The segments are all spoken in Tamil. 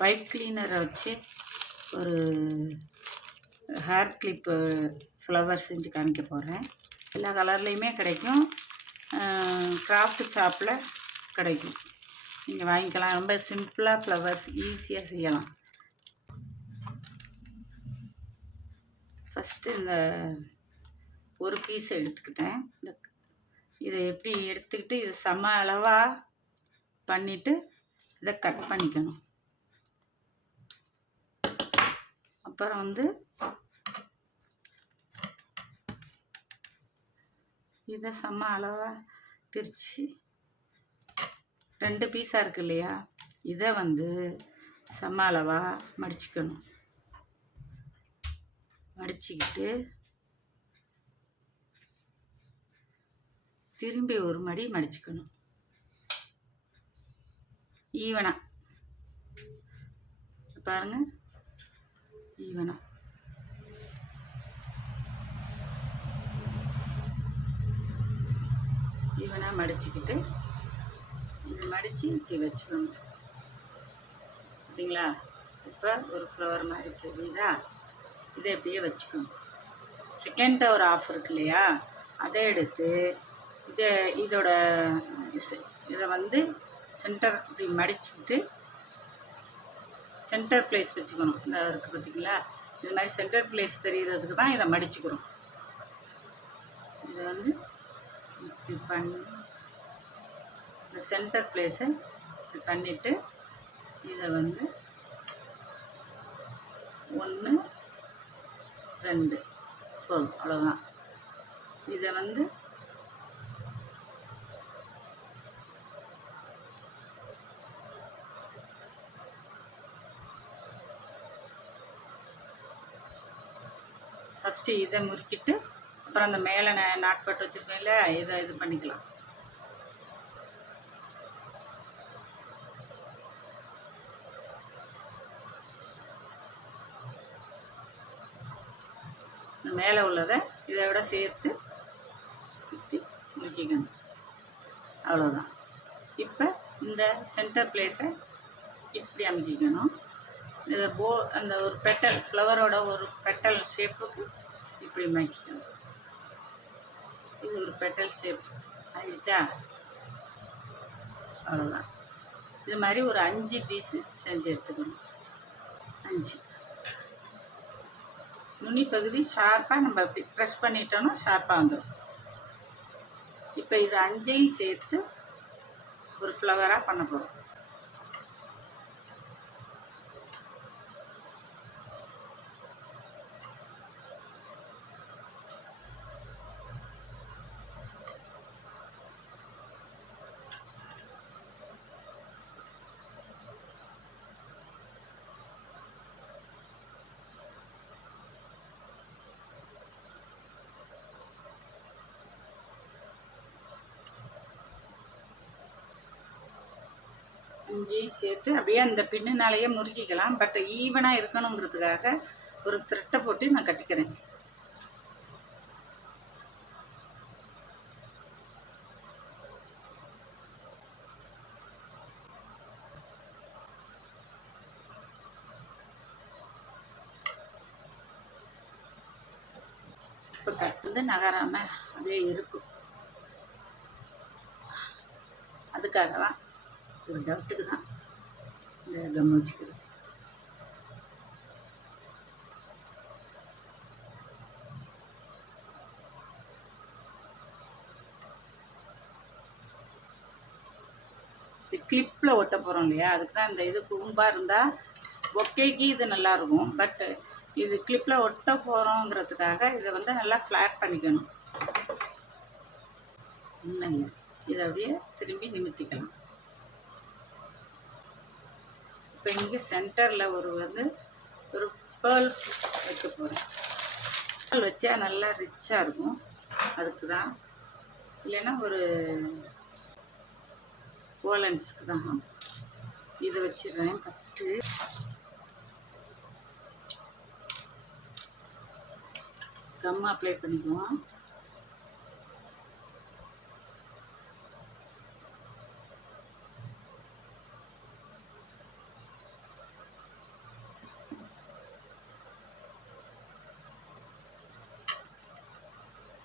பைப் கிளீனரை வச்சு ஒரு ஹேர் கிளிப்பு ஃப்ளவர் செஞ்சு காமிக்க போகிறேன். எல்லா கலர்லேயுமே கிடைக்கும். கிராஃப்ட் ஷாப்பில் கிடைக்கும், நீங்கள் வாங்கிக்கலாம். ரொம்ப சிம்பிளாக ஃப்ளவர்ஸ் ஈஸியாக செய்யலாம். ஃபஸ்ட்டு இந்த ஒரு பீஸ் எடுத்துக்கிட்டேன். இதை எப்படி எடுத்துக்கிட்டு இது சம அளவாக பண்ணிவிட்டு இதை கட் பண்ணிக்கணும். அப்புறம் இதை சம அளவாக பிரித்து 2 பீஸாக இருக்கு இல்லையா, இதை சம அளவாக மடிச்சுக்கணும். மடிச்சுக்கிட்டு திரும்பி ஒரு மடி மடிச்சுக்கணும். ஈவனாக பாருங்கள், ஈவனாக மடிச்சுக்கிட்டு இது மடித்து இப்படி வச்சுக்கணும். பார்த்தீங்களா? இப்போ ஒரு ஃப்ளவர் மாதிரி தெரியுதா? இதை எப்படியே வச்சுக்கணும். செகண்ட் ஒரு ஆஃப் இருக்கு இல்லையா, அதை எடுத்து இதோட இதை சென்டர் இப்படி மடிச்சுக்கிட்டு சென்டர் பிளேஸ் வச்சுக்கணும். இந்த இருக்குது பார்த்தீங்களா, இது மாதிரி சென்டர் பிளேஸ் தெரிகிறதுக்கு தான் இதை மடிச்சுக்கிறோம். இதை இப்படி பண்ணி இந்த சென்டர் பிளேஸை இப்படி பண்ணிவிட்டு இதை 1 2 போதும், அவ்வளோதான். இதை ஃபஸ்ட்டு இதை முறுக்கிட்டு அப்புறம் அந்த மேலே நாட் பட்டு வச்சுருக்கேன்ல, இதை இது பண்ணிக்கலாம். மேலே உள்ளதை இதை விட சேர்த்து இப்படி முறுக்கிக்கணும். அவ்வளோதான். இப்போ இந்த சென்டர் பிளேஸை இப்படி அமைக்கிக்கணும். இதை அந்த ஒரு பெட்டல் ஃப்ளவரோட ஒரு பெட்டல் ஷேப்புக்கு இப்படி அமைக்கிக்கணும். இது ஒரு பெட்டல் ஷேப் ஆயிடுச்சா? அவ்வளோதான். இது மாதிரி ஒரு 5 பீஸு செஞ்சு எடுத்துக்கணும். 5 நுனி பகுதி ஷார்ப்பாக நம்ம இப்படி ப்ரெஸ் பண்ணிட்டோன்னா ஷார்ப்பாக வந்துடும். இப்போ இது 5ஐயும் சேர்த்து ஒரு ஃப்ளவராக பண்ண போகிறோம். இஞ்சியும் சேர்த்து அப்படியே அந்த பின்னுனாலேயே முறுக்கிக்கலாம். பட் ஈவனாக இருக்கணுங்கிறதுக்காக ஒரு த்ரெட்டை போட்டு நான் கட்டிக்கிறேன். இப்போ கட்டு நகராமல் அப்படியே இருக்கும். அதுக்காக தான் ஒரு டவுட்டுக்கு தான் இந்த கம் வச்சுக்கிறது. இது கிளிப்பில் ஒட்ட போகிறோம் இல்லையா, அதுக்கு தான் இந்த இது குறும்பாக இருந்தால் பொக்கேக்கு இது நல்லாயிருக்கும். பட் இது கிளிப்பில் ஒட்ட போகிறோங்கிறதுக்காக இதை நல்லா ஃப்ளாட் பண்ணிக்கணும். ஒன்றும் இல்லை, இதை அப்படியே திரும்பி நிமித்திக்கலாம். இப்போ இங்கே சென்டரில் ஒரு பேர்ல் வைக்க போகிறேன். பேர்ல் வச்சா நல்லா ரிச்சாக இருக்கும், அதுக்கு தான். இல்லைன்னா ஒரு கோலன்ஸுக்கு தான். இதை வச்சிடுறேன். ஃபஸ்ட்டு கம் அப்ளை பண்ணிக்குவோம்.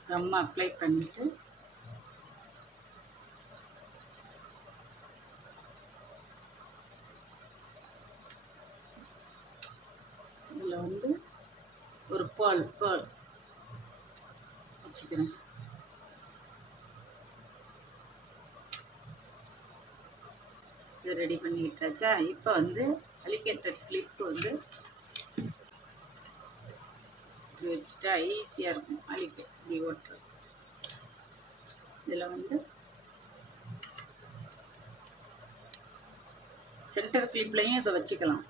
கம் அப்ளை பண்ணிவிட்டு இதில் வந்து ஒரு பேர்ல் வச்சுக்கிறேன். இது ரெடி பண்ணிக்கிட்டாச்சா. இப்போ வந்து அலிகேட்டட் கிளிப் வந்து இப்படி வச்சுட்டா ஈஸியாக இருக்கும். இப்படி ஓட்டுறது. இதில் வந்து சென்டர் கிளிப்லையும் இதை வச்சுக்கலாம்.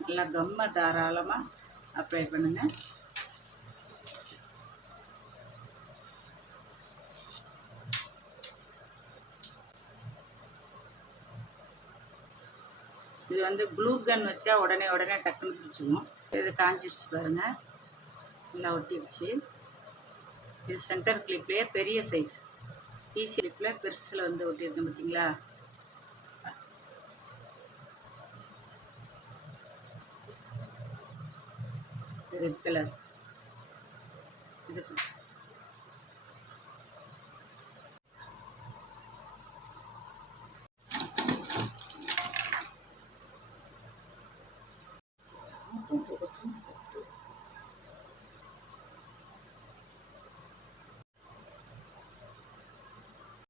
நல்லா கம்மை தாராளமாக அப்ளை பண்ணுங்கள். இது வந்து க்ளூ கன் வச்சா உடனே டக்குன்னு பிடிச்சிக்கும். இது காஞ்சிருச்சு பாருங்கள், நல்லா ஒட்டிடுச்சு. இது சென்டர் கிளிப்லேயே பெரிய சைஸ் ஈஸி கிளிப்பில் பெருசில் வந்து ஒட்டியிருக்கேன் பார்த்தீங்களா. ரெட் கலர் இது